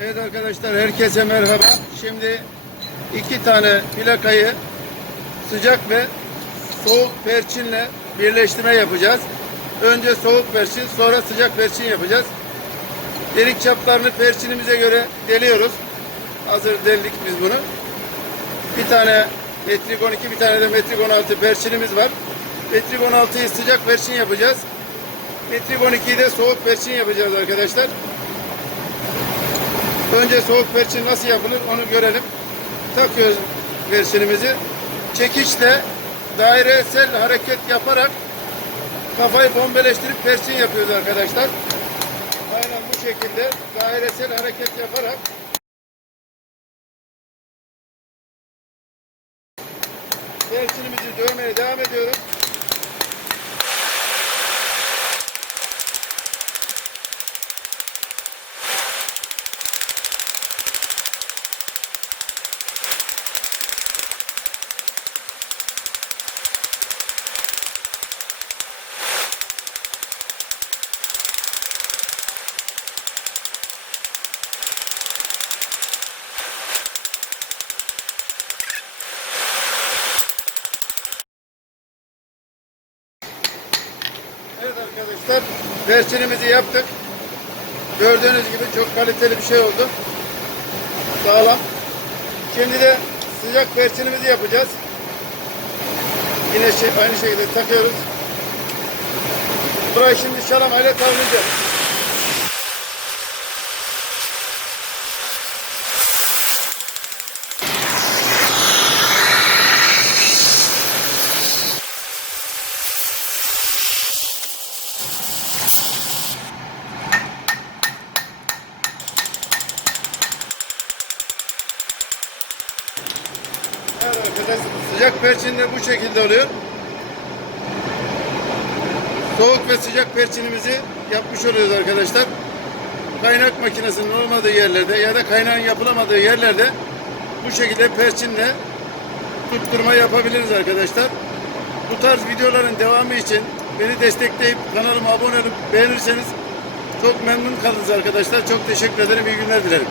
Evet arkadaşlar herkese merhaba. Şimdi iki tane plakayı sıcak ve soğuk perçinle birleştirme yapacağız. Önce soğuk perçin sonra sıcak perçin yapacağız. Delik çaplarını perçinimize göre deliyoruz. Hazır deldik biz bunu. Bir tane metrik 12 bir tane de metrik 16 perçinimiz var. Metrik 16'yı sıcak perçin yapacağız. Metrik 12'yi de soğuk perçin yapacağız arkadaşlar. Önce soğuk perçin nasıl yapılır onu görelim. Takıyoruz perçinimizi. Çekiçle dairesel hareket yaparak kafayı bombeleştirip perçin yapıyoruz arkadaşlar. Aynen bu şekilde dairesel hareket yaparak perçinimizi dövmeye devam ediyoruz. Evet arkadaşlar perçinimizi yaptık. Gördüğünüz gibi çok kaliteli bir şey oldu. Sağlam. Şimdi de sıcak perçinimizi yapacağız. Yine şey, aynı şekilde takıyoruz. Burayı şimdi şalamayla kavuracağız. Sıcak perçin de bu şekilde oluyor. Soğuk ve sıcak perçinimizi yapmış oluyoruz arkadaşlar. Kaynak makinesinin olmadığı yerlerde ya da kaynağın yapılamadığı yerlerde bu şekilde perçinle tutturma yapabiliriz arkadaşlar. Bu tarz videoların devamı için beni destekleyip kanalıma abone olup beğenirseniz çok memnun kalırız arkadaşlar. Çok teşekkür ederim. İyi günler dilerim.